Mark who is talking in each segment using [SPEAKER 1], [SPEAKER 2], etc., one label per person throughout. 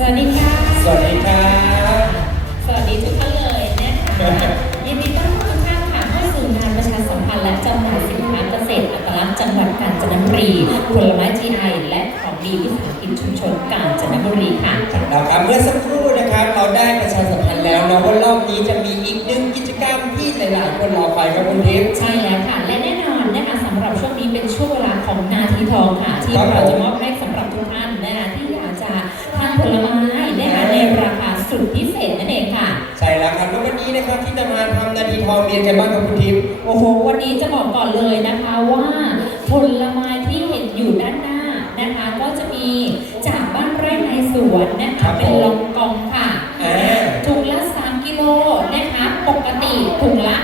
[SPEAKER 1] สวัสดีค่ะ
[SPEAKER 2] สวัสดีครับ
[SPEAKER 1] สวัสดีทุกท่านเลยนะคะยินดีต้อนรับทุกท่านค่ะเข้าสู่งานประชาสัมพันธ์และจำหน่ายสินค้าเกษตรอัตลักษณ์จังหวัดกาญจนบุรีผลไม้ GI และของดีวิสาหกิจชุมชนกาญจนบุรีค่ะ
[SPEAKER 2] เราครับเมื่อสักครู่นะครับเราได้ประชาสัมพันธ์แล้วนะว่ารอบนี้จะมีอีกหนึ่งกิจกรรมที่หลายๆคนรอคอยครับคุณทิพย์
[SPEAKER 1] ใช่แล้วค่ะและแน่นอนนะคะสำหรับช่วงนี้เป็นช่วงเวลาของนาทีทองค่ะที่
[SPEAKER 2] ครับผม
[SPEAKER 1] เราจะมอบให้สำหรับทุกท่านนะคะที่อยากจะ สุดพิเศษนั่นเองค่ะ
[SPEAKER 2] ใช่แล้วครับแล้ววันนี้นะครับที่จะมาทำนาทีทองเรียนกันบ้างครับคุณทิพย์
[SPEAKER 1] โอ้โห วันนี้จะบอกก่อนเลยนะคะว่าผลไม้ที่เห็นอยู่ด้านหน้านะคะ ก็จะมีจากบ้านไร่ในสวนนะคะเป็นลองกองค่ะ
[SPEAKER 2] อ่า
[SPEAKER 1] ถุงละ3กิโลนะคะ ปกติถุงละ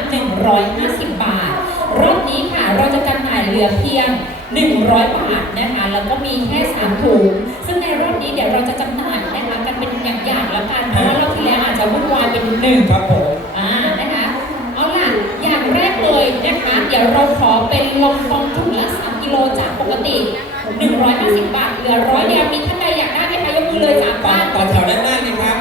[SPEAKER 1] 150 บาท รอบนี้ค่ะเราจะจำหน่ายเหลือเพียง 100 บาทนะคะ แล้วก็มีแค่3ถุงซึ่งในรอบนี้เดี๋ยวเราจะจำหน่ายนะคะกันเป็นอย่างๆแล้วกันเพราะว่ารอบที่แล้วอา หนึ่ง
[SPEAKER 2] ครับผม
[SPEAKER 1] อ่านะคะ เอาล่ะ อย่างแรกเลยนะคะ เดี๋ยวเราขอเป็นลองฟองถุงละ3กิโลจากปกติ150บาท เหลือร้อยเดียวมีท่านใดอยากได้ไหมคะยกมือเลยสาม
[SPEAKER 2] ต่อ
[SPEAKER 1] ท่าน
[SPEAKER 2] ต่อแถวด้านหน้าเลยครับ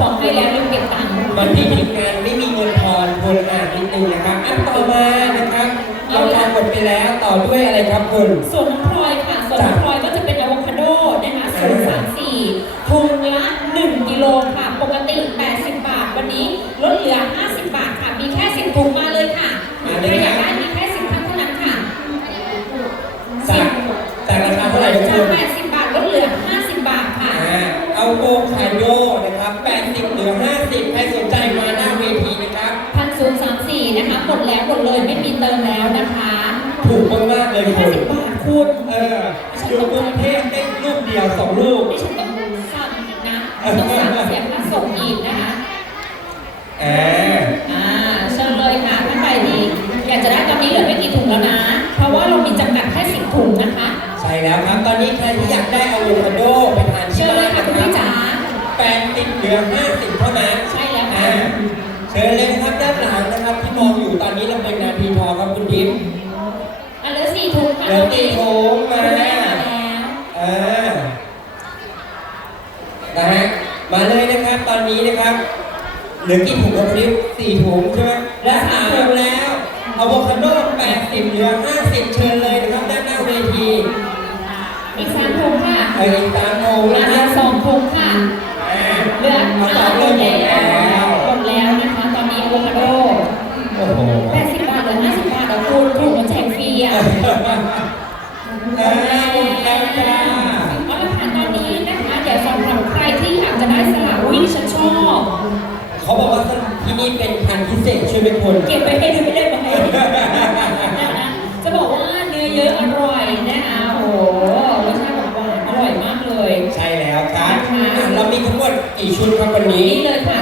[SPEAKER 1] ส่งของให้แล้วลืมเก็บตังค์
[SPEAKER 2] บางทีทีมงานไม่มีเงินทอนคนอ่านนิดนึงนะครับอันต่อมานะครับ เราทานหมดไปแล้วต่อด้วยอะไรครับคุณ
[SPEAKER 1] ส่วนน้ำพล ออยู่กรุ
[SPEAKER 2] งเทพได้ลูกเดียวสองลูก
[SPEAKER 1] ดิฉันต้องสั่งอีกนะต้องสั่งเสียค่าส่งอีกนะคะ
[SPEAKER 2] อ่า
[SPEAKER 1] อ่าเชิญเลยค่ะท่านใดดีอยากจะได้ตอนนี้เหลือไม่กี่ถุงแล้วนะ เพราะว่าเรามีจำกัดแค่สิบถุงนะคะ
[SPEAKER 2] ใช่แล้วครับ ตอนนี้ใครที่อยากได้อะโวคาโดไปทาน
[SPEAKER 1] เชิ
[SPEAKER 2] ที่
[SPEAKER 1] ญเล
[SPEAKER 2] บ้ายน
[SPEAKER 1] ค่ะ
[SPEAKER 2] นะ
[SPEAKER 1] คุณ
[SPEAKER 2] ครั
[SPEAKER 1] พี่
[SPEAKER 2] บ
[SPEAKER 1] จ๋า
[SPEAKER 2] 80เหลือ50เท่านั้น
[SPEAKER 1] ใช่แล้ว
[SPEAKER 2] อ่า
[SPEAKER 1] ค่ะ
[SPEAKER 2] เชิญเลยนะครับด้านหลังนะครับที่มองอยู่ตอนนี้เราเป็นนาทีทองครับคุณดิม
[SPEAKER 1] อะเหลือสี่ถุงค่ะ
[SPEAKER 2] เหลือสี่ถุงมา
[SPEAKER 1] คุณแม่มาแล้ว
[SPEAKER 2] อ่านะฮะ มาเลยนะครับ ตอนนี้นะครับเหลือกี่ถุงครับคุณดิมสี่ถุงใช่ไหมและสามถุงแล้วอะโวคาโด80เหลือ50เชิญเลยนะครับด้านหน้าเวที
[SPEAKER 1] อีกสามถุงค่ะ
[SPEAKER 2] เอออีกสามถุง
[SPEAKER 1] มา
[SPEAKER 2] นะค
[SPEAKER 1] เหลื
[SPEAKER 2] รั
[SPEAKER 1] อบสองถุงค่ะ
[SPEAKER 2] อ่า
[SPEAKER 1] เหลือ
[SPEAKER 2] มาต่อ
[SPEAKER 1] หม
[SPEAKER 2] เริ่ม
[SPEAKER 1] ด
[SPEAKER 2] หมด
[SPEAKER 1] แล้
[SPEAKER 2] แล้ว
[SPEAKER 1] วหมดแล้วนะคะ ตอนนี้อะโวคาโด
[SPEAKER 2] โอ้โห
[SPEAKER 1] แปดสิบบาทเหลือห้าสิบบาทเดี๋ยวคุณถูกมันแจกฟรีอะ เขา
[SPEAKER 2] บอกว่าที่นี่เป็นพันธุ์พิเศษใช่ไหมคุณ
[SPEAKER 1] เก็บไปให้ดูไม่ได้ไหมนะคะจะบอกว่าเนื้อเยอะอร่อยนะคะโอ้โหรสชาติหวานอร่อยมากเลย
[SPEAKER 2] ใช่แล้วครับ
[SPEAKER 1] ค่ะ
[SPEAKER 2] อะเรามีทั้งหมดกี่ชุดครับวันนี้
[SPEAKER 1] นี่เลยค่ะ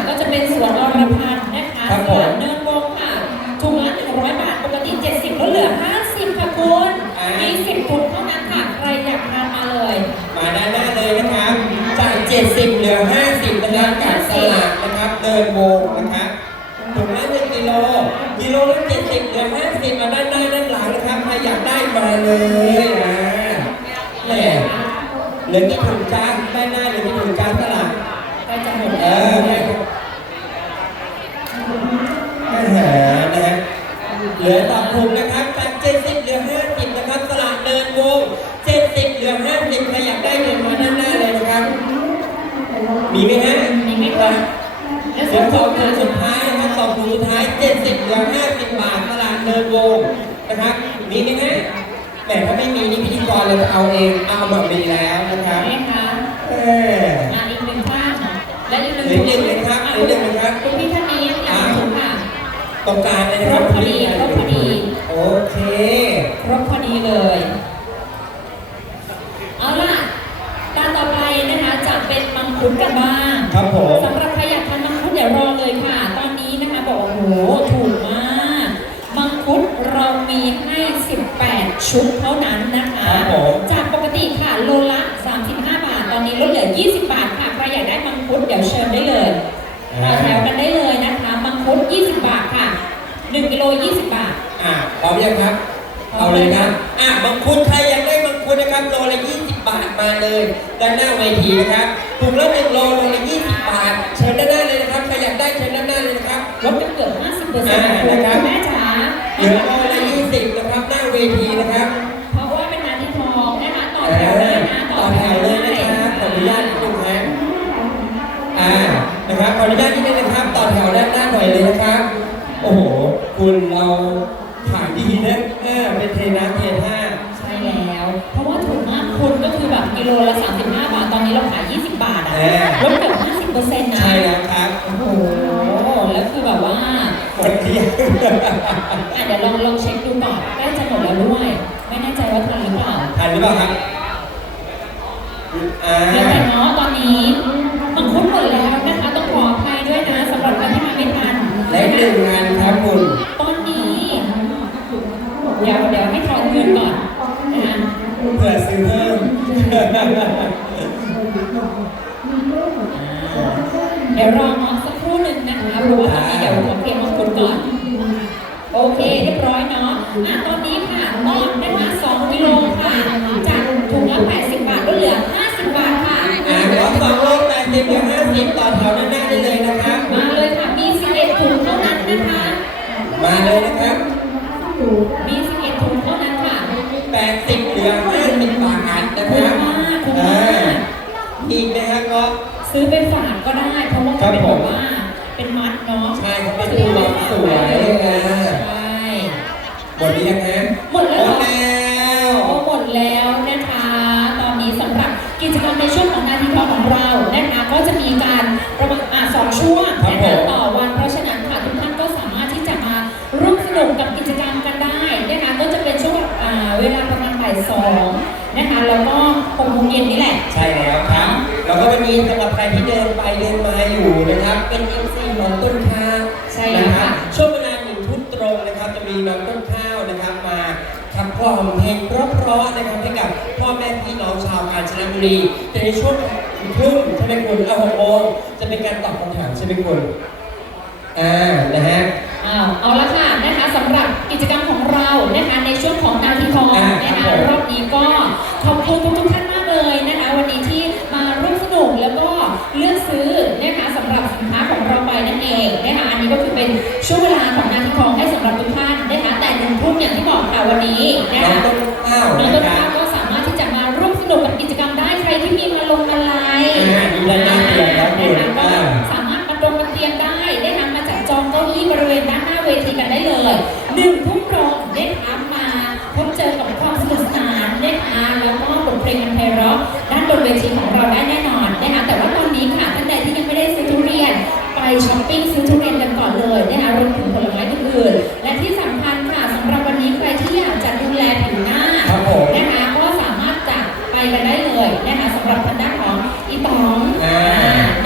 [SPEAKER 1] กิ
[SPEAKER 2] โลละ70เหลือ50มาด้านหน้าด้านหลังนะครับใครอยากได้มาเลยอ่าแหม่เหลือกี่ถุงจ้าด้านหน้าเหลือกี่ถุงจ้าสลาก
[SPEAKER 1] ใกล้จะหมด
[SPEAKER 2] เอ
[SPEAKER 1] แล้ว
[SPEAKER 2] ออาหารนะฮะเหลือต่อถุงนะครับจาก70เหลือ50นะครับสลากเดินวง70เหลือ50ใครอยากได้เดินมาด้านหน้าเลยนะครับ มีไหมฮะ
[SPEAKER 1] มีไหมคะและ
[SPEAKER 2] เหลือส
[SPEAKER 1] ถุ
[SPEAKER 2] อง
[SPEAKER 1] ง
[SPEAKER 2] ถุงสุดท้ายนะครับสองถุงสุดท้าย70เหลือ50บาทสลากเดินวงนะครับ มีไหมฮะแต่ถ้าไม่มีนี่พิธีกรเราจะเอาเอง เอามามีแล้วนะครับ
[SPEAKER 1] ไหมคะ
[SPEAKER 2] เออ
[SPEAKER 1] อะอีกหนึ่งท่านและอีกหนึ่ง
[SPEAKER 2] เหลือหนึ่งเลยครับเหลือหนึ่งเลยครับ
[SPEAKER 1] คุณพี่ท่านนี้อยากถุงค่ะ
[SPEAKER 2] ตรงกลางเลยนะ
[SPEAKER 1] ค
[SPEAKER 2] ค
[SPEAKER 1] ร
[SPEAKER 2] รับ บ
[SPEAKER 1] พอดีครบพอดี
[SPEAKER 2] โอเค
[SPEAKER 1] ครบพอดีเลย เอาล่ะการต่อไปนะคะจะเป็นมังคุดกันบ้าง ครั
[SPEAKER 2] บผม
[SPEAKER 1] ยังค
[SPEAKER 2] รับ เอาเลยครับอะมังคุดใครอยากได้มังคุดนะครับโลละ20 บาทมาเลยด้านหน้าเวทีนะครับถุงละหนึ่งโลโลละ20 บาท เชิญด้านหน้าเลยนะครับใครอยากได้เชิญด้านหน้าเลยนะครับ
[SPEAKER 1] ลดกันเกือบ50เปอร์เซ็น
[SPEAKER 2] อ่า
[SPEAKER 1] ต์คุณ
[SPEAKER 2] นะครับ
[SPEAKER 1] แม่จ๋า
[SPEAKER 2] เหลือโลละ20นะครับหน้าเวทีนะครับ
[SPEAKER 1] เพราะว่าเป็นงานที่ทองนะคะต่อ
[SPEAKER 2] เอ
[SPEAKER 1] แถวได้
[SPEAKER 2] อ
[SPEAKER 1] นะ
[SPEAKER 2] ต่อแถวเลยนะครับขออนุญาตนิดนึงครับอ่านะครับขออนุญาตนิดนึงนะครับ ต่อแถวด้านหน้าหน่อยเลยนะครับ โอ้โห คุณเราขายดีนะเออ เป็นเทน้ำเทท่า
[SPEAKER 1] ใช่แล้ว เพราะว่าถูกมากคุณก็คือแบบกิโลละ35 บาท ตอนนี้เราขาย 20 บาทอะลดเกือบ50เปอร์เซ็นต์นะ
[SPEAKER 2] ใช่แล้วครับ
[SPEAKER 1] โอ้โห แล้วคือแบบว่า
[SPEAKER 2] หมดเที่ยง
[SPEAKER 1] อะเดี๋ยวลองลองเช็คดูก่อนใกล้จะหมดแล้วด้วย ไม่แน่ใจว่าทันหรือเปล่า
[SPEAKER 2] ทันหรือเปล่าครับอ่า
[SPEAKER 1] เดี๋ยวแต่เนาะตอนนี้มังคุดหมดแล้วนะคะ ต้องขออภัยด้วยนะสำหรับใครที่มาไม่ทัน
[SPEAKER 2] และหนึ่งงานครับคุณ
[SPEAKER 1] ตอนนี้ เดี๋ยวเดี๋ยวให้ทอนเงินก่อนนะคะ
[SPEAKER 2] เผื่อซื้อเพิ่ม
[SPEAKER 1] เดี๋ยวรอน้องสักครู่หนึ่งนะคะเพราะว่าตอนนี้เดี๋ยวขอเคลียร์มังคุดก่อน โอเคเรียบร้อยเนาะอะตอนนี้ค่ะมอดนะคะ2กิโลค่ะ จากถุงละ80 บาทลดเหลือ 50 บาทค่ะ
[SPEAKER 2] อ่าขอสอง โลแปดสิบหรือห้าสิบต่อแถวด้านหน้าได้เลยนะครับ
[SPEAKER 1] มาเลยค่ะ มี11ถุงเท่านั้นนะคะ
[SPEAKER 2] มาเลยนะครับ
[SPEAKER 1] มี11ถุงเท่านั้นค่ะ
[SPEAKER 2] แปดสิบเหลือห้าสิบบาทนะครับ
[SPEAKER 1] มากคุ้มา
[SPEAKER 2] มา
[SPEAKER 1] ก
[SPEAKER 2] อีกไหมครับก็
[SPEAKER 1] ซื้อไปฝากก็ได้ เพราะว่าเขา
[SPEAKER 2] บ
[SPEAKER 1] เป็นแบบว่าเป็นมัดเนาะ
[SPEAKER 2] ใช่เขาเป็นตัวสวยนะ
[SPEAKER 1] สองนะคะแล้วก็หกโมงเย็นนี่แหละ
[SPEAKER 2] ใช่แล้วครับแล้วก็จะมีสำหรับใครที่เดินไปเดินมาอยู่นะครับ เป็น MC น้องต้นข้าว
[SPEAKER 1] ใช่แล้ว
[SPEAKER 2] นะค
[SPEAKER 1] ค่ะ
[SPEAKER 2] รับช่วงเวลาหนึ่งทุ่มตรงนะครับ จะมีน้องต้นข้าวนะครับมาขับกล่อมเพลงเพราะๆนะครับให้กับพ่อแม่พี่น้องชาวกาญจนบุรีแต่ในช่วงหนึ่งทุ่มใช่ไหมคุณเอาหกโมงจะเป็นการตอบคำถามใช่ไหมคุณอ่านะฮะ
[SPEAKER 1] อ้าวเอาละค่ะนะคะสำหรับกิจกรรมของเรา นะคะในช่วงของนาทีทอง
[SPEAKER 2] อ่า
[SPEAKER 1] นะ
[SPEAKER 2] ครั
[SPEAKER 1] คะ
[SPEAKER 2] บผม
[SPEAKER 1] รอบนี้ก็ขอบคุณทุกๆท่านมากเลยนะคะ วันนี้ที่มาร่วมสนุกแล้วก็เลือกซื้อนะคะสำหรับสินค้าของเราไปนั่นเองนะคะอันนี้ก็คือเป็นช่วงเวลาของนาทีทองให้สำหรับทุกท่านนะคะแต่หนึ่งทุ่มอย่างที่บอกค่ะวันนี้นะ
[SPEAKER 2] น้อง
[SPEAKER 1] คะ
[SPEAKER 2] ต้นข้าว
[SPEAKER 1] น้อง
[SPEAKER 2] นะ
[SPEAKER 1] ต้น
[SPEAKER 2] ครั
[SPEAKER 1] ข้า
[SPEAKER 2] บ
[SPEAKER 1] วก็สามารถที่จะมาร่วมสนุกกับกิจกรรมได้ใครที่มีมาลงมาลาย
[SPEAKER 2] อ่าดูด้านหน้าเตียงครับคุณ
[SPEAKER 1] นะคะก็
[SPEAKER 2] อ่า
[SPEAKER 1] สามารถมาตรงมาเตรียมได้ได้นำมาจัดจองเก้าอี้บริเวณด้านหน้าเวทีกันได้เลยหนึ่งทุ่ม บนเวทีของเราได้แน่นอนนะคะแต่ว่าตอนนี้ค่ะท่านใดที่ยังไม่ได้ซื้อทุเรียน ไปช้อปปิ้งซื้อทุเรียนกันก่อนเลยนะคะรวมถึงผลไม้อื่นๆและที่สำคัญค่ะสำหรับวันนี้ใครที่อยากจะดูแลผิวหน้า
[SPEAKER 2] ครับผม
[SPEAKER 1] นะคะก็สามารถจะไปกันได้เลยนะคะสำหรับทางด้านของอีตอง
[SPEAKER 2] อ่า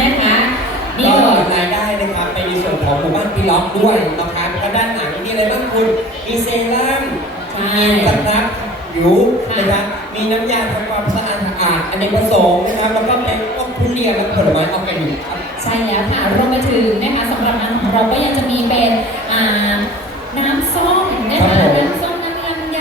[SPEAKER 1] นะคะนี่
[SPEAKER 2] ก็
[SPEAKER 1] เลย
[SPEAKER 2] รายได้นะครับไปในส่วนของหมู่บ้านพีล็อกด้วยนะครับแล้วด้านหลังมีอะไรบ้างคุณ มีเซรั่ม รียนและผลไม้ออร์แกนิกครับ
[SPEAKER 1] ใช่แล้วค่ะรวมไปถึงนะคะสำหรับงานของเราก็ยังจะมีเป็นอ่าน้ำส้มนะคะน้ำส้มน้ำลำไย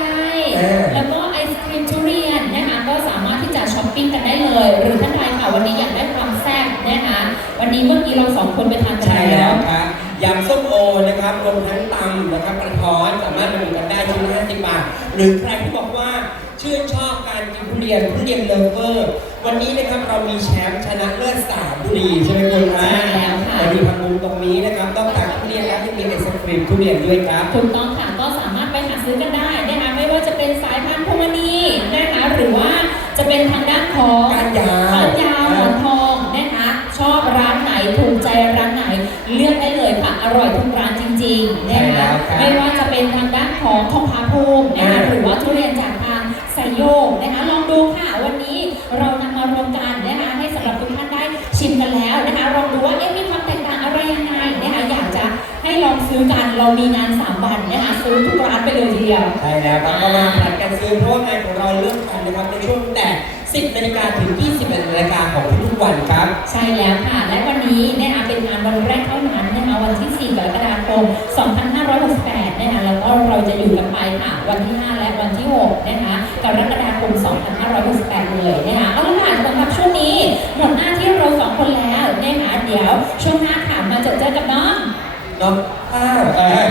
[SPEAKER 1] แล้วก็ไอศครีมทุเรียนนะคะก็สามารถที่จะช้อปปิ้งกันได้เลย หรือท่านใดค่ะวันนี้อยากได้ความแซ่บนะคะวันนี้เมื่อกี้เราสองคนไปทานกัน
[SPEAKER 2] ใช่
[SPEAKER 1] แล้
[SPEAKER 2] แล้ว วครับยำส้มโอนะครับรวมทั้งตำนะครับกระท้อนสามารถมาดูกันได้ที่50บาทหรือใครที่บอกว่า ชื่นชอบการกินทุเรียนทุเรียนเลฟเวอร์ วันนี้นะครับเรามีแชมป์ชนะเลิศสามบุรีใช่ไหมคุณนะ
[SPEAKER 1] ใช่แล้วค่ะ
[SPEAKER 2] มาดูทางมุมตรงนี้นะครับนอกจากทุเรียนแล้วยังมีไอศครีมทุเรียนด้วยครับ
[SPEAKER 1] ถูกต้องค่ะก็สามารถไปหาซื้อกันได้นะคะไม่ว่าจะเป็นสายพันธุ์พวงมณีนะคะหรือว่าจะเป็นทางด้านของ
[SPEAKER 2] ก้านยาว
[SPEAKER 1] ก้านยาวหมอนทองนะคะชอบร้านไหนถูกใจร้านไหน เลือกได้เลยค่ะอร่อยทุกร้านจริงๆนะคะไม่ว่าจะเป็นทางด้านของทองผาภูมินะคะหรือว่าทุเรียนจากทางไซโยกนะคะลองดูค่ะวันนี้เรานำมารวมกันนะคะให้สำหรับทุกท่านได้ชิม กันแล้วนะคะลองดูว่าเอ๊ะมีความแตกต่างอะไรยังไงนะคะอยากจะให้ลองซื้อกันเรามีงาน3วันนะคะซื้อทุกร้านไปเลยทีเดียว
[SPEAKER 2] ใช่แล้วครับก็มาผลัดกันซื้อเพราะว่างานของเราเริ่มกันนะครับในช่วงตั้งแต่ 10นาฬิกาถึง20นาฬิกาของทุกๆวันครับ
[SPEAKER 1] ใช่แล้วค่ะ และวันนี้นะคะเป็นงานวันแรกเท่านั้นนะคะวันที่ 4 กรกฎาคม 2568นะคะแล้วก็เราจะอยู่กันไปค่ะวันที่ 5 และวันที่ 6 นะคะกรกฎาคม 2568 เลยนะคะเอาละค่ะสำหรับช่วงนี้หมดหน้าที่เราสองคนแล้วนะคะเดี๋ยวช่วงหน้าค่ะมาเจอเจอกับน้อง
[SPEAKER 2] น้ องข้าวเออ